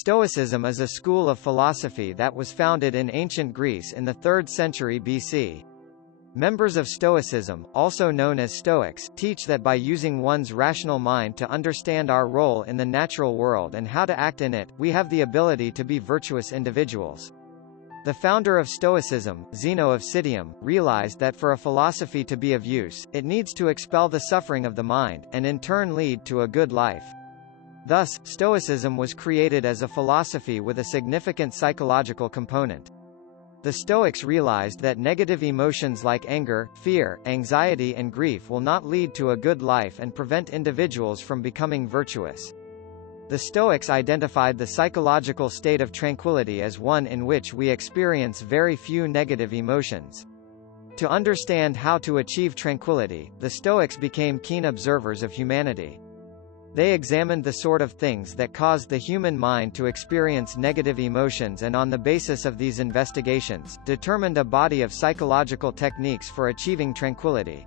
Stoicism is a school of philosophy that was founded in ancient Greece in the 3rd century BC. Members of Stoicism, also known as Stoics, teach that by using one's rational mind to understand our role in the natural world and how to act in it, we have the ability to be virtuous individuals. The founder of Stoicism, Zeno of Citium, realized that for a philosophy to be of use, it needs to expel the suffering of the mind, and in turn lead to a good life. Thus, Stoicism was created as a philosophy with a significant psychological component. The Stoics realized that negative emotions like anger, fear, anxiety and grief will not lead to a good life and prevent individuals from becoming virtuous. The Stoics identified the psychological state of tranquility as one in which we experience very few negative emotions. To understand how to achieve tranquility, the Stoics became keen observers of humanity. They examined the sort of things that caused the human mind to experience negative emotions and on the basis of these investigations, determined a body of psychological techniques for achieving tranquility.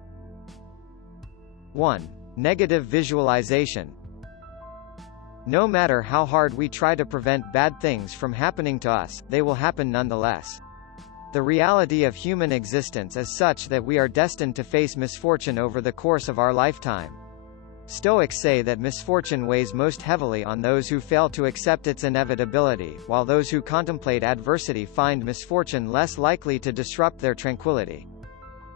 1. Negative visualization. No matter how hard we try to prevent bad things from happening to us, they will happen nonetheless. The reality of human existence is such that we are destined to face misfortune over the course of our lifetime. Stoics say that misfortune weighs most heavily on those who fail to accept its inevitability, while those who contemplate adversity find misfortune less likely to disrupt their tranquility.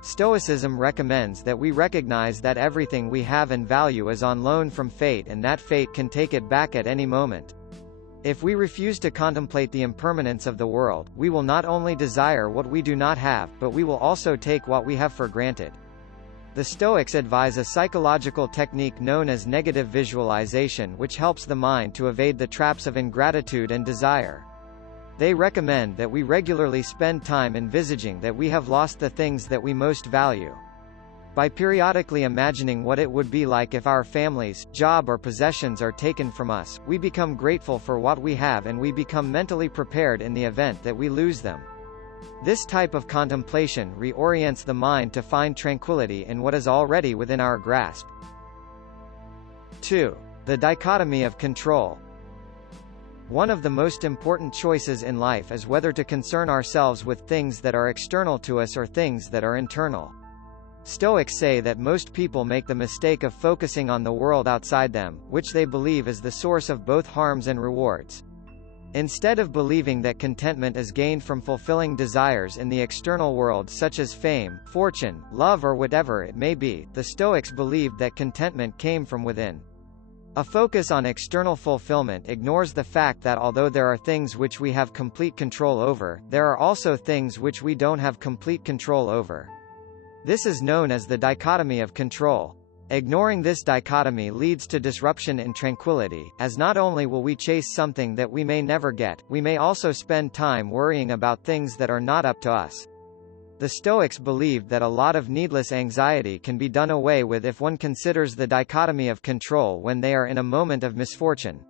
Stoicism recommends that we recognize that everything we have and value is on loan from fate and that fate can take it back at any moment. If we refuse to contemplate the impermanence of the world, we will not only desire what we do not have, but we will also take what we have for granted. The Stoics advise a psychological technique known as negative visualization which helps the mind to evade the traps of ingratitude and desire. They recommend that we regularly spend time envisaging that we have lost the things that we most value. By periodically imagining what it would be like if our families, job or possessions are taken from us, we become grateful for what we have and we become mentally prepared in the event that we lose them. This type of contemplation reorients the mind to find tranquility in what is already within our grasp. 2. The dichotomy of control. One of the most important choices in life is whether to concern ourselves with things that are external to us or things that are internal. Stoics say that most people make the mistake of focusing on the world outside them, which they believe is the source of both harms and rewards. Instead of believing that contentment is gained from fulfilling desires in the external world such as fame, fortune, love or whatever it may be, the Stoics believed that contentment came from within. A focus on external fulfillment ignores the fact that although there are things which we have complete control over, there are also things which we don't have complete control over. This is known as the dichotomy of control. Ignoring this dichotomy leads to disruption in tranquility, as not only will we chase something that we may never get, we may also spend time worrying about things that are not up to us. The Stoics believed that a lot of needless anxiety can be done away with if one considers the dichotomy of control when they are in a moment of misfortune.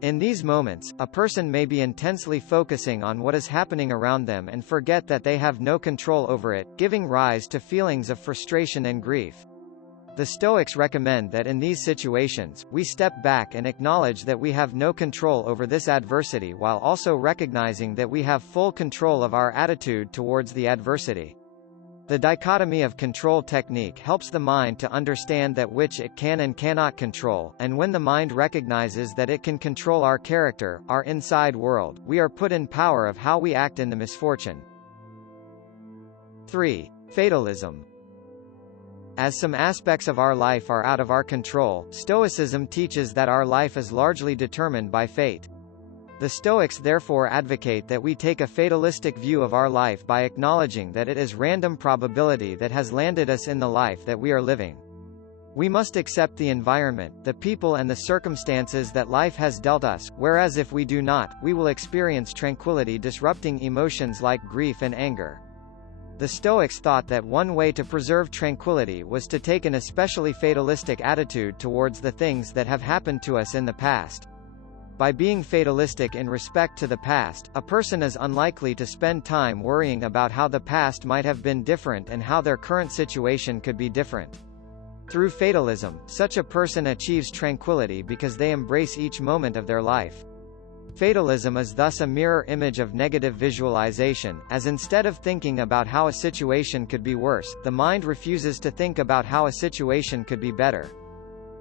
In these moments, a person may be intensely focusing on what is happening around them and forget that they have no control over it, giving rise to feelings of frustration and grief. The Stoics recommend that in these situations, we step back and acknowledge that we have no control over this adversity while also recognizing that we have full control of our attitude towards the adversity. The dichotomy of control technique helps the mind to understand that which it can and cannot control, and when the mind recognizes that it can control our character, our inside world, we are put in power of how we act in the misfortune. 3. Fatalism. As some aspects of our life are out of our control, Stoicism teaches that our life is largely determined by fate. The Stoics therefore advocate that we take a fatalistic view of our life by acknowledging that it is random probability that has landed us in the life that we are living. We must accept the environment, the people and the circumstances that life has dealt us, whereas if we do not, we will experience tranquility disrupting emotions like grief and anger. The Stoics thought that one way to preserve tranquility was to take an especially fatalistic attitude towards the things that have happened to us in the past. By being fatalistic in respect to the past, a person is unlikely to spend time worrying about how the past might have been different and how their current situation could be different. Through fatalism, such a person achieves tranquility because they embrace each moment of their life. Fatalism is thus a mirror image of negative visualization, as instead of thinking about how a situation could be worse, the mind refuses to think about how a situation could be better.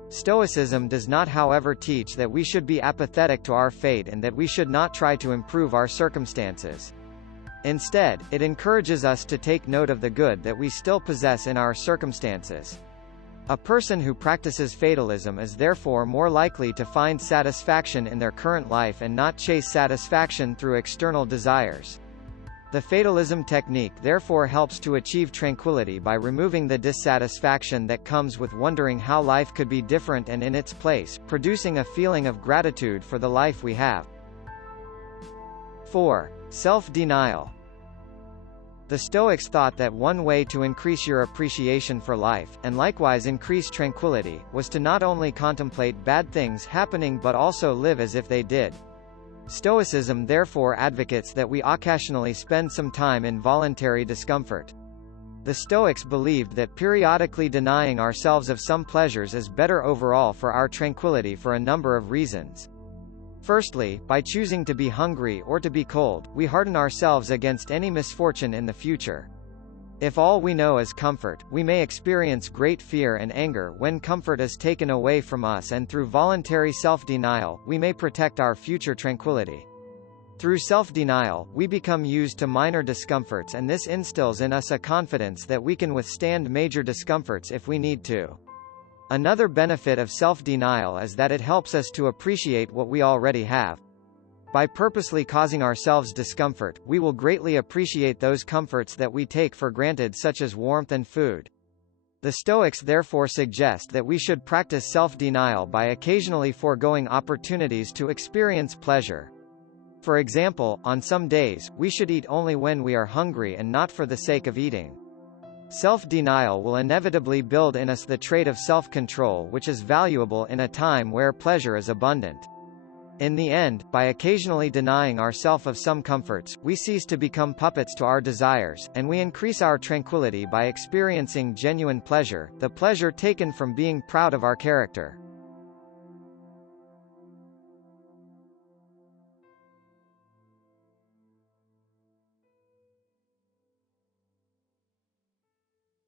Stoicism does not, however, teach that we should be apathetic to our fate and that we should not try to improve our circumstances. Instead, it encourages us to take note of the good that we still possess in our circumstances. A person who practices fatalism is therefore more likely to find satisfaction in their current life and not chase satisfaction through external desires. The fatalism technique therefore helps to achieve tranquility by removing the dissatisfaction that comes with wondering how life could be different and in its place, producing a feeling of gratitude for the life we have. 4. Self-denial. The Stoics thought that one way to increase your appreciation for life, and likewise increase tranquility, was to not only contemplate bad things happening but also live as if they did. Stoicism therefore advocates that we occasionally spend some time in voluntary discomfort. The Stoics believed that periodically denying ourselves of some pleasures is better overall for our tranquility for a number of reasons. Firstly, by choosing to be hungry or to be cold, we harden ourselves against any misfortune in the future. If all we know is comfort, we may experience great fear and anger when comfort is taken away from us, and through voluntary self-denial, we may protect our future tranquility. Through self-denial, we become used to minor discomforts, and this instills in us a confidence that we can withstand major discomforts if we need to. Another benefit of self-denial is that it helps us to appreciate what we already have. By purposely causing ourselves discomfort, we will greatly appreciate those comforts that we take for granted, such as warmth and food. The Stoics therefore suggest that we should practice self-denial by occasionally foregoing opportunities to experience pleasure. For example, on some days, we should eat only when we are hungry and not for the sake of eating. Self-denial will inevitably build in us the trait of self-control, which is valuable in a time where pleasure is abundant. In the end, by occasionally denying ourselves of some comforts, we cease to become puppets to our desires, and we increase our tranquility by experiencing genuine pleasure, the pleasure taken from being proud of our character.